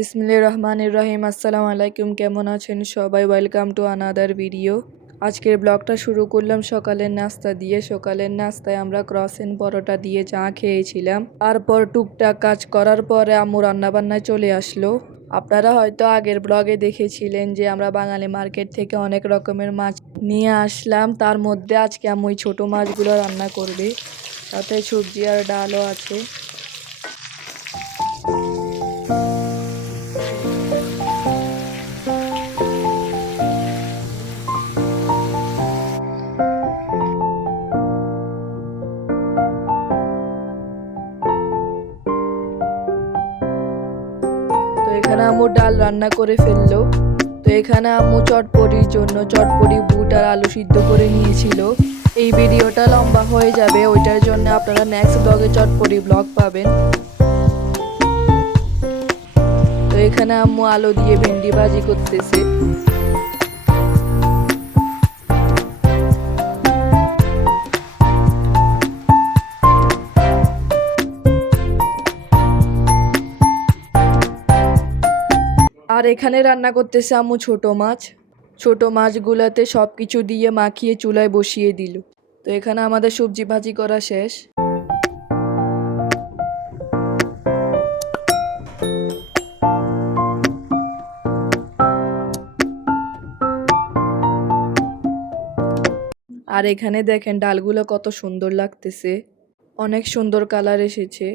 বিসমিল্লাহির রহমানির রহিম। আসসালামু আলাইকুম, কেমন আছেন সবাই? Welcome to another video. আজকের ব্লগটা শুরু করলাম সকালের নাস্তা দিয়ে। সকালের নাস্তায় আমরা ক্রসেন পরোটা দিয়ে চা খেয়েছিলাম। তারপর টুকটাক কাজ করার পরে আম্মু রান্নাবান্নায় চলে আসলো। আপনারা হয়তো আগের ব্লগে দেখেছিলেন যে আমরা বাঙালি মার্কেট থেকে অনেক রকমের মাছ নিয়ে আসলাম। তার মধ্যে আজকে আম্মু ওই ছোটো মাছগুলো রান্না করবে, সাথে সবজি আর ডালও আছে। তো এখানে আম্মু ডাল রান্না করে ফেললো। তো এখানে আম্মু চটপটির জন্য চটপটি, বুট আর আলু সিদ্ধ করে নিয়েছিল। এই ভিডিওটা লম্বা হয়ে যাবে, ওইটার জন্য আপনারা নেক্সট ব্লগে চটপটি ব্লগ পাবেন। তো এখানে আম্মু আলু দিয়ে ভেন্ডি ভাজি করতেছে। আর এখানে রান্না করতেছে আম্মু ছোট মাছ। ছোট মাছগুলাতে সব কিছু দিয়ে মাখিয়ে চুলায় বসিয়ে দিল। তো এখানে আমাদের সবজি ভাজি করা শেষ। আর এখানে দেখেন ডালগুলো কত সুন্দর লাগতেছে, অনেক সুন্দর কালার এসেছে।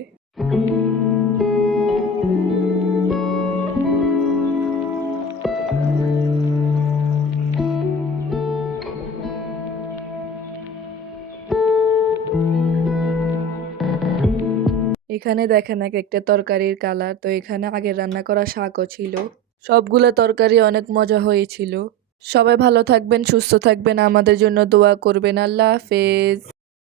এখানে দেখেন এক একটা তরকারির কালার। তো এখানে আগে রান্না করা শাকও ছিল। সবগুলো তরকারি অনেক মজা হয়েছিল। সবাই ভালো থাকবেন, সুস্থ থাকবেন, আমাদের জন্য দোয়া করবেন। আল্লাহ হাফেজ।